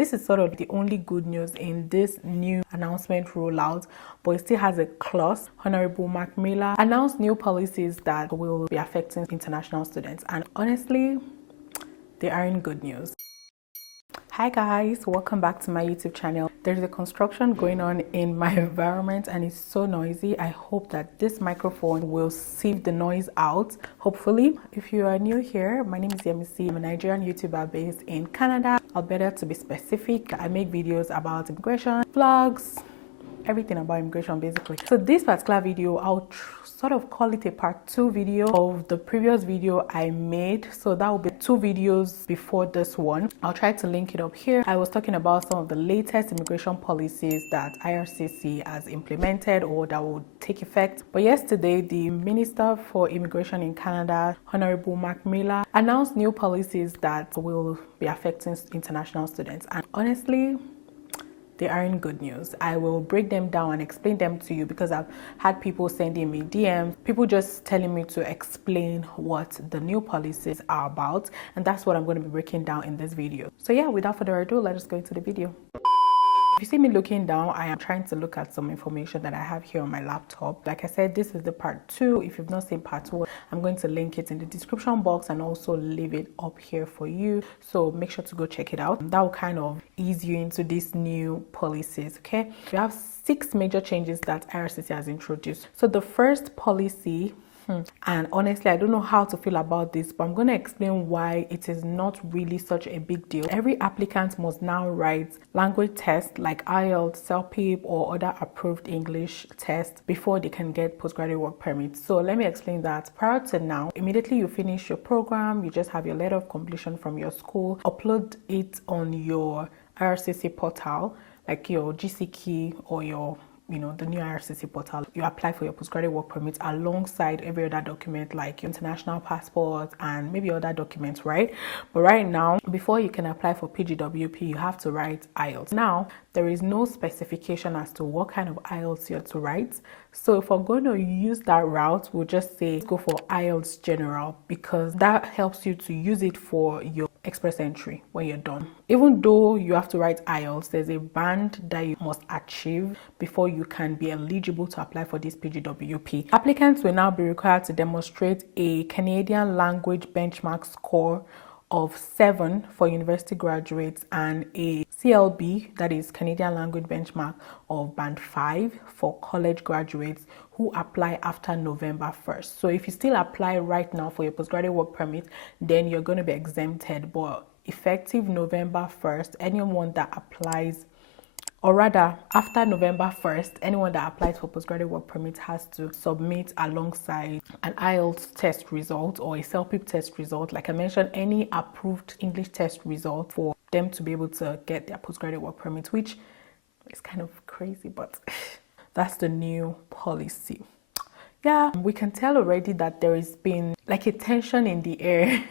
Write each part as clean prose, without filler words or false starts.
This is sort of the only good news in this new announcement rollout, but it still has a clause. Honorable Mark Miller announced new policies that will be affecting international students, and honestly, they aren't good news. Hi guys, welcome back to my YouTube channel. There's a construction going on in my environment and it's so noisy. I hope that this microphone will sieve the noise out, hopefully. If you are new here, my name is Yemisi. I'm a Nigerian YouTuber based in Canada. Or better to be specific, I make videos about immigration, vlogs, everything about immigration basically. So this particular video, I'll sort of call it a part 2 video of the previous video I made. So that will be 2 videos before this one. I'll try to link it up here. I was talking about some of the latest immigration policies that IRCC has implemented or that will take effect. But yesterday, the Minister for Immigration in Canada, Honorable Mark Miller, announced new policies that will be affecting international students. And honestly, they aren't good news. I will break them down and explain them to you because I've had people sending me DMs, people just telling me to explain what the new policies are about, and that's what I'm going to be breaking down in this video. So yeah, without further ado, let us go into the video. If you see me looking down, I am trying to look at some information that I have here on my laptop. Like I said, this is the part 2. If you've not seen part 1, I'm going to link it in the description box and also leave it up here for you. So make sure to go check it out. That will kind of ease you into these new policies, okay? We have 6 major changes that IRCC has introduced. So the first policy, and honestly, I don't know how to feel about this, but I'm going to explain why it is not really such a big deal. Every applicant must now write language tests like IELTS, CELPIP, or other approved English tests before they can get postgraduate work permits. So let me explain that. Prior to now, immediately you finish your program, you just have your letter of completion from your school, upload it on your IRCC portal, like your GC key or your the new IRCC portal. You apply for your postgraduate work permit alongside every other document like your international passport and maybe other documents, right? But right now, before you can apply for PGWP, you have to write IELTS. Now, there is no specification as to what kind of IELTS you have to write. So if we're going to use that route, we'll just say go for IELTS General because that helps you to use it for your express entry when you're done. Even though you have to write IELTS, there's a band that you must achieve before you can be eligible to apply for this PGWP. Applicants will now be required to demonstrate a Canadian language benchmark score of 7 for university graduates and a CLB, that is Canadian language benchmark, of band 5 for college graduates who apply after November 1st. So if you still apply right now for your postgraduate work permit, then you're going to be exempted. But effective November 1st, anyone that applies, or rather after November 1st, anyone that applies for postgraduate work permit has to submit alongside an IELTS test result or a CELPIP test result. Like I mentioned, any approved English test result for them to be able to get their postgraduate work permit, which is kind of crazy, but that's the new policy. Yeah, we can tell already that there has been like a tension in the air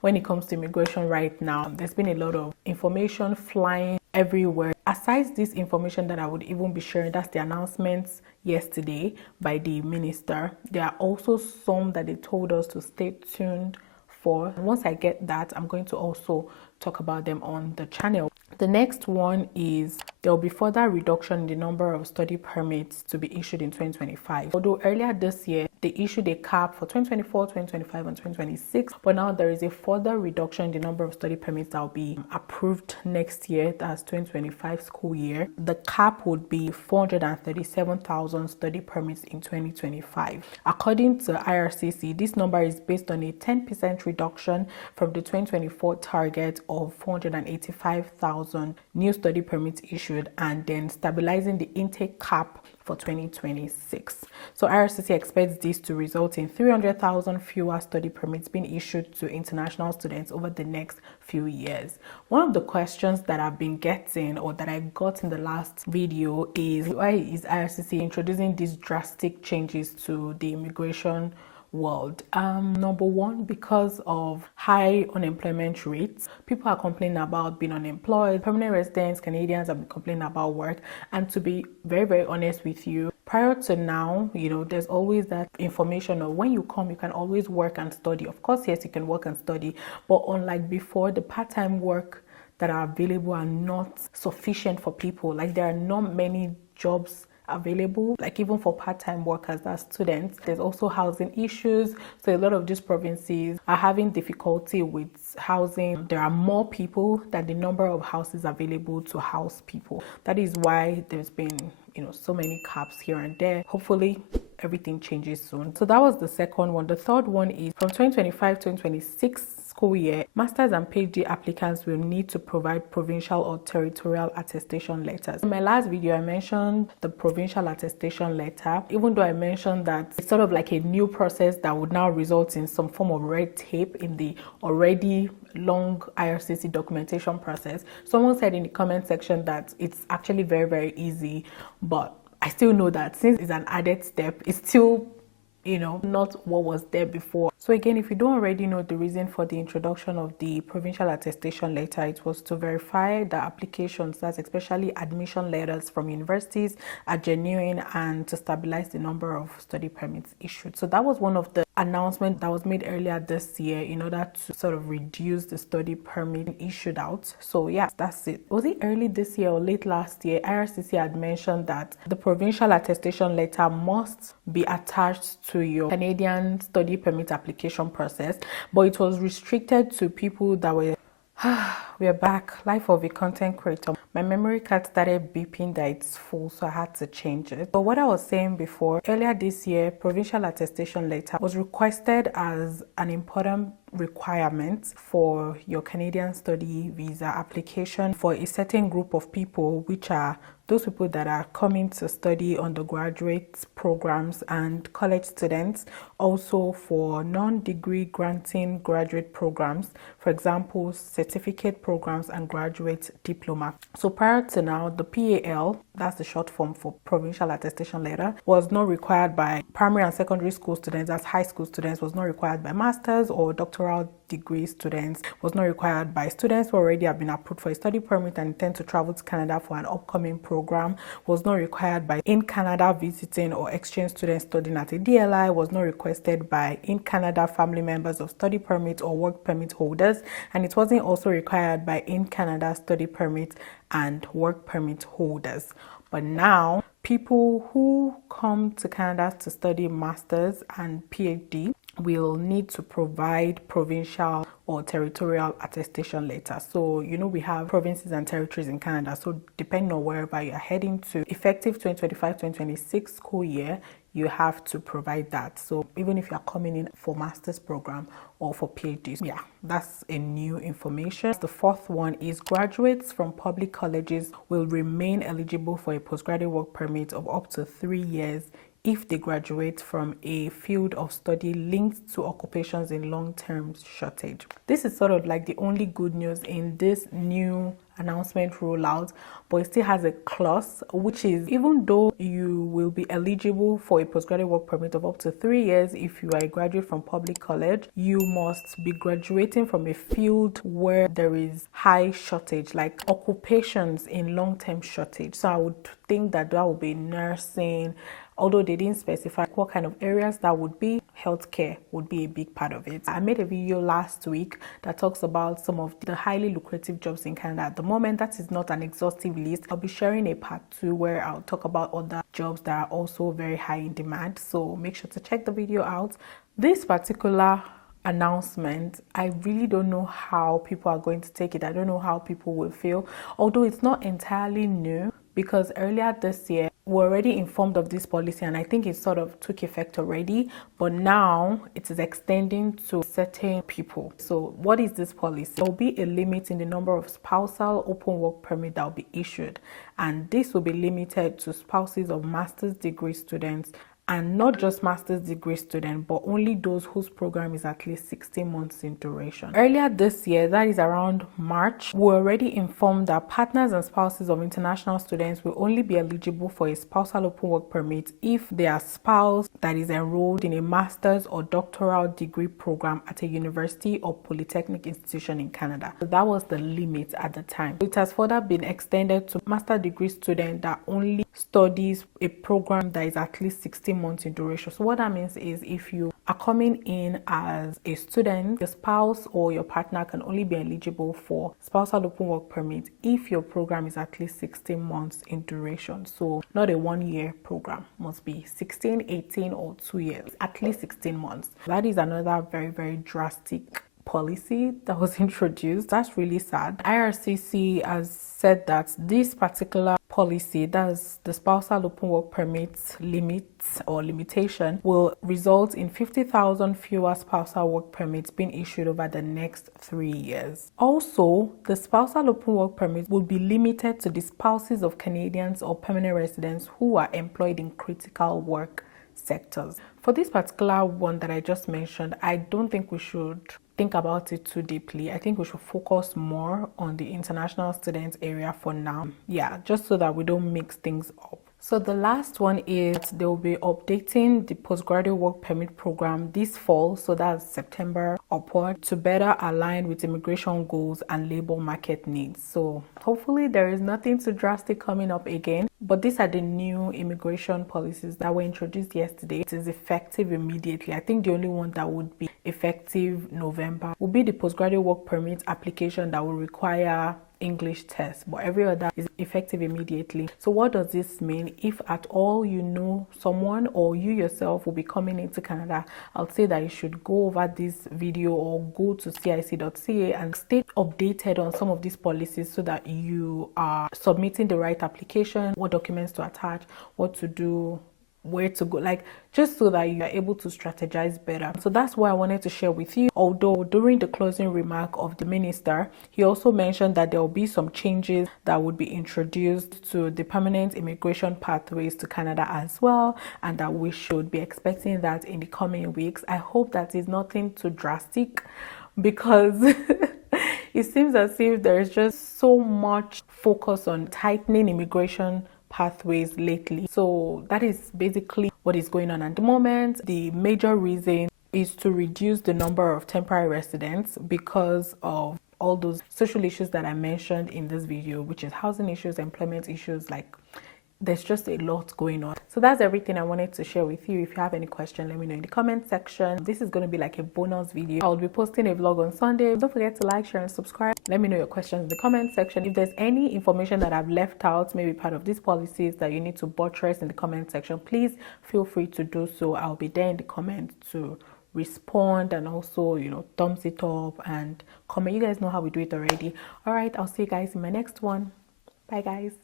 when it comes to immigration right now. There's been a lot of information flying everywhere. Aside this information that I would even be sharing, that's the announcements yesterday by the minister. There are also some that they told us to stay tuned for. And once I get that, I'm going to also talk about them on the channel. The next one is there will be further reduction in the number of study permits to be issued in 2025. Although earlier this year, they issued a cap for 2024, 2025, and 2026. But now there is a further reduction in the number of study permits that will be approved next year, that's 2025 school year. The cap would be 437,000 study permits in 2025. According to IRCC, this number is based on a 10% reduction from the 2024 target of 485,000 new study permits issued and then stabilizing the intake cap for 2026. So IRCC expects this to result in 300,000 fewer study permits being issued to international students over the next few years. One of the questions that I've been getting, or that I got in the last video, is why is IRCC introducing these drastic changes to the immigration world? Number one, because of high unemployment rates. People are complaining about being unemployed. Permanent residents, Canadians, have been complaining about work. And to be very, very honest with you, prior to now, there's always that information of when you come, you can always work and study. Of course, yes, you can work and study, but unlike before, the part-time work that are available are not sufficient for people. Like there are not many jobs available, like even for part-time workers, that's students. There's also housing issues, so a lot of these provinces are having difficulty with housing. There are more people than the number of houses available to house people. That is why there's been, so many caps here and there. Hopefully everything changes soon. So that was the second one. The third one is from 2025-2026 school year, masters and PhD applicants will need to provide provincial or territorial attestation letters. In my last video, I mentioned the provincial attestation letter, even though I mentioned that it's sort of like a new process that would now result in some form of red tape in the already long IRCC documentation process. Someone said in the comment section that it's actually very, very easy, but I still know that since it's an added step, it's still not what was there before. So again, if you don't already know, the reason for the introduction of the provincial attestation letter, it was to verify the applications, that's especially admission letters from universities, are genuine and to stabilize the number of study permits issued. So that was one of the announcements that was made earlier this year in order to sort of reduce the study permit issued out. So yeah, that's it. Was it early this year or late last year? IRCC had mentioned that the provincial attestation letter must be attached to your Canadian study permit application process, but it was restricted to people that were we are back. Life of a content creator. My memory card started beeping that it's full, so I had to change it. But what I was saying before, earlier this year, provincial attestation letter was requested as an important requirement for your Canadian study visa application for a certain group of people, which are those people that are coming to study undergraduate programs and college students, also for non-degree granting graduate programs, for example, certificate programs and graduate diploma. So prior to now, the PAL, that's the short form for provincial attestation letter, was not required by primary and secondary school students, as high school students, was not required by masters or doctoral degree students, was not required by students who already have been approved for a study permit and intend to travel to Canada for an upcoming program, was not required by in Canada visiting or exchange students studying at a DLI, was not requested by in Canada family members of study permit or work permit holders, and it wasn't also required by in Canada study permit and work permit holders. But now, people who come to Canada to study masters and PhD will need to provide provincial or territorial attestation letter. So, we have provinces and territories in Canada. So, depending on wherever you're heading to, effective 2025-2026 school year, you have to provide that. So, even if you're coming in for master's program or for PhDs, yeah, that's a new information. The fourth one is graduates from public colleges will remain eligible for a postgraduate work permit of up to 3 years if they graduate from a field of study linked to occupations in long-term shortage. This is sort of like the only good news in this new announcement rollout, but it still has a clause, which is even though you will be eligible for a postgraduate work permit of up to 3 years if you are a graduate from public college, you must be graduating from a field where there is high shortage, like occupations in long-term shortage. So I would think that would be nursing, although they didn't specify what kind of areas that would be. Healthcare would be a big part of it. I made a video last week that talks about some of the highly lucrative jobs in Canada at the moment. That is not an exhaustive list. I'll be sharing a part 2 where I'll talk about other jobs that are also very high in demand. So make sure to check the video out. This particular announcement, I really don't know how people are going to take it. I don't know how people will feel, although it's not entirely new, because earlier this year we're already informed of this policy and I think it sort of took effect already, but now it is extending to certain people. So what is this policy? There will be a limit in the number of spousal open work permit that will be issued, and this will be limited to spouses of master's degree students, and not just master's degree students, but only those whose program is at least 16 months in duration. Earlier this year, that is around March, we were already informed that partners and spouses of international students will only be eligible for a spousal open work permit if their spouse that is enrolled in a master's or doctoral degree program at a university or polytechnic institution in Canada. So that was the limit at the time. It has further been extended to master degree student that only studies a program that is at least 16 months in duration. So what that means is if you are coming in as a student, your spouse or your partner can only be eligible for spousal open work permit if your program is at least 16 months in duration. So not a 1-year program, must be 16, 18 or 2 years, at least 16 months. That is another very, very drastic policy that was introduced. That's really sad. IRCC has said that this particular policy, that's the spousal open work permit limits or limitation, will result in 50,000 fewer spousal work permits being issued over the next 3 years. Also, the spousal open work permit will be limited to the spouses of Canadians or permanent residents who are employed in critical work sectors. For this particular one that I just mentioned, I don't think we should think about it too deeply. I think we should focus more on the international students area for now. Yeah, just so that we don't mix things up. So the last one is they will be updating the postgraduate work permit program this fall, so that's September upward, to better align with immigration goals and labor market needs. So hopefully there is nothing too drastic coming up again. But these are the new immigration policies that were introduced yesterday. It is effective immediately. I think the only one that would be effective November will be the postgraduate work permit application that will require English test, but every other is effective immediately. So what does this mean? If at all you know someone or you yourself will be coming into Canada, I'll say that you should go over this video or go to cic.ca and stay updated on some of these policies so that you are submitting the right application, what documents to attach, what to do, where to go, like just so that you are able to strategize better. So that's what I wanted to share with you. Although during the closing remark of the minister, he also mentioned that there will be some changes that would be introduced to the permanent immigration pathways to Canada as well, and that we should be expecting that in the coming weeks. I hope that is nothing too drastic, because it seems as if there is just so much focus on tightening immigration pathways lately. So that is basically what is going on at the moment. The major reason is to reduce the number of temporary residents because of all those social issues that I mentioned in this video, which is housing issues, employment issues, like there's just a lot going on. So that's everything I wanted to share with you. If you have any question, let me know in the comment section. This is going to be like a bonus video. I'll be posting a vlog on Sunday. Don't forget to like, share and subscribe. Let me know your questions in the comment section. If there's any information that I've left out, maybe part of these policies that you need to buttress in the comment section, please feel free to do so. I'll be there in the comments to respond, and also, you know, thumbs it up and comment. You guys know how we do it already. All right, I'll see you guys in my next one. Bye guys.